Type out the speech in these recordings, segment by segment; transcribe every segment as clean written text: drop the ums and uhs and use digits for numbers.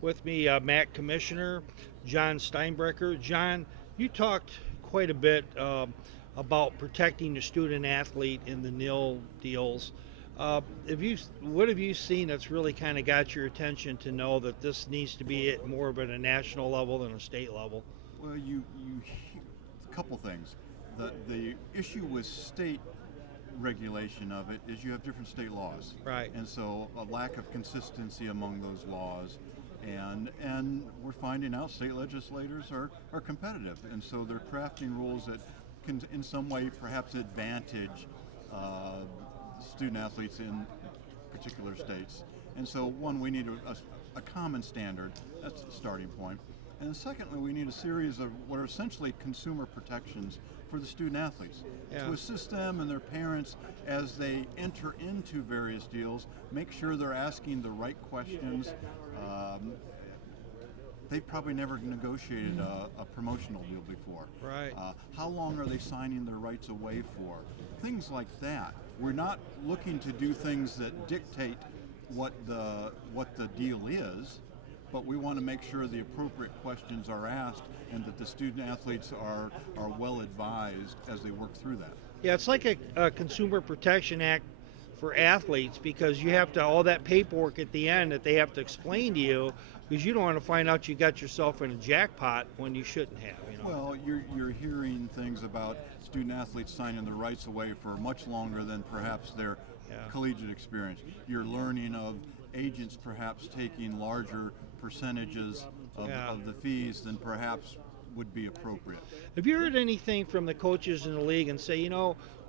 With me, Commissioner John Steinbrecher. John, you talked quite a bit about protecting the student athlete in the NIL deals. What have you seen that's really kind of got your attention to know that this needs to be at more of at a national level than a state level? Well, a couple things. The issue with state regulation of it is you have different state laws, Right. and so a lack of consistency among those laws, and we're finding out state legislators are competitive, and so they're crafting rules that can in some way perhaps advantage uh, student athletes in particular states. And so one, we need a common standard. That's the starting point. And secondly, we need a series of what are essentially consumer protections for the student athletes Yeah. to assist them and their parents as they enter into various deals, make sure they're asking the right questions. Um, they've probably never negotiated a promotional deal before. Right. How long are they signing their rights away for? Things like that. We're not looking to do things that dictate what the deal is, but we want to make sure the appropriate questions are asked and that the student athletes are well advised as they work through that. Yeah, it's like a Consumer Protection Act for athletes because you have to all that paperwork at the end that they have to explain to you because you don't want to find out you got yourself in a jackpot when you shouldn't have. Well, you're hearing things about student athletes signing their rights away for much longer than perhaps their Yeah. collegiate experience. You're learning of agents perhaps taking larger percentages Yeah. of the fees than perhaps would be appropriate. Have you heard anything from the coaches in the league and say,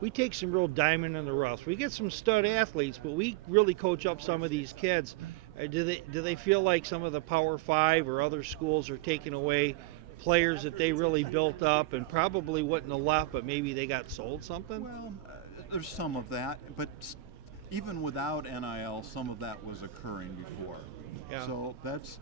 we take some real diamond in the rough. We get some stud athletes, but we really coach up some of these kids. Do they feel like some of the Power Five or other schools are taking away players that they really built up and probably wouldn't have left, but maybe they got sold something? Well, there's some of that, but even without NIL, some of that was occurring before. Yeah. So that's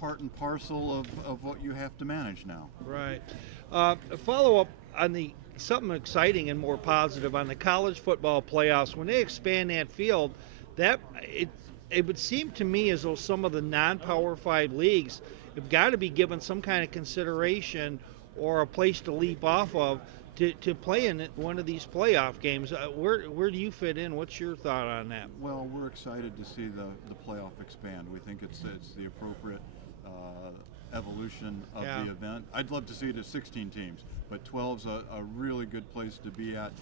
part and parcel of what you have to manage now. Right. A follow up on the something exciting and more positive on the college football playoffs. When they expand that field, it would seem to me as though some of the non-Power Five leagues have got to be given some kind of consideration or a place to leap off of to play in one of these playoff games. Where do you fit in? What's your thought on that? Well, we're excited to see the playoff expand. We think it's the appropriate evolution of Yeah. the event. I'd love to see it at 16 teams, but 12's a really good place to be at.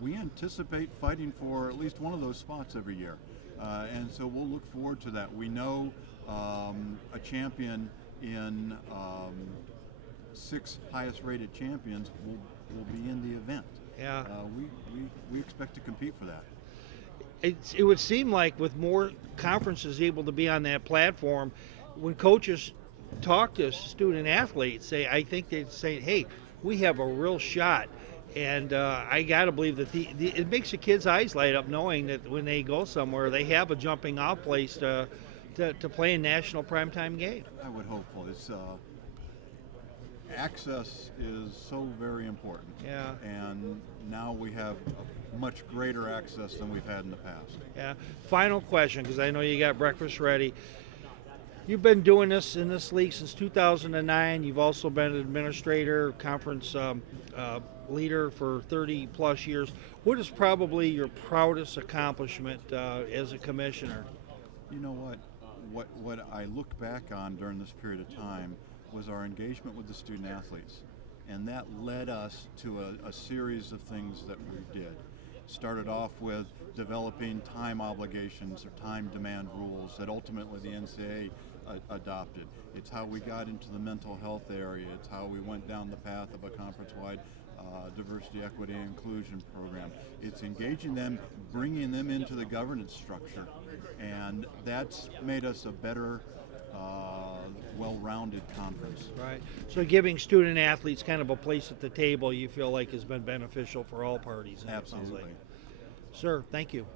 We anticipate fighting for at least one of those spots every year, and so we'll look forward to that. We know a champion in 6 highest rated champions will be in the event. Yeah. We expect to compete for that. It would seem like with more conferences able to be on that platform, when coaches talk to student athletes, I think they'd say, "Hey, we have a real shot." And I got to believe that it makes the kids' eyes light up knowing that when they go somewhere, they have a jumping off place to play a national primetime game. I would hope so. It's access is so very important. Yeah. And now we have a much greater access than we've had in the past. Yeah. Final question, because I know you got breakfast ready. You've been doing this in this league since 2009. You've also been an administrator, conference leader for 30 plus years. What is probably your proudest accomplishment as a commissioner? You know what? What I look back on during this period of time was our engagement with the student athletes. And that led us to a series of things that we did. Started off with developing time obligations or time demand rules that ultimately the NCAA adopted. It's how we got into the mental health area. It's how we went down the path of a conference-wide diversity, equity, and inclusion program. It's engaging them, bringing them into the governance structure, and that's made us a better, well-rounded conference. Right. So giving student athletes kind of a place at the table you feel like has been beneficial for all parties. It sounds like. Absolutely. Sir, thank you.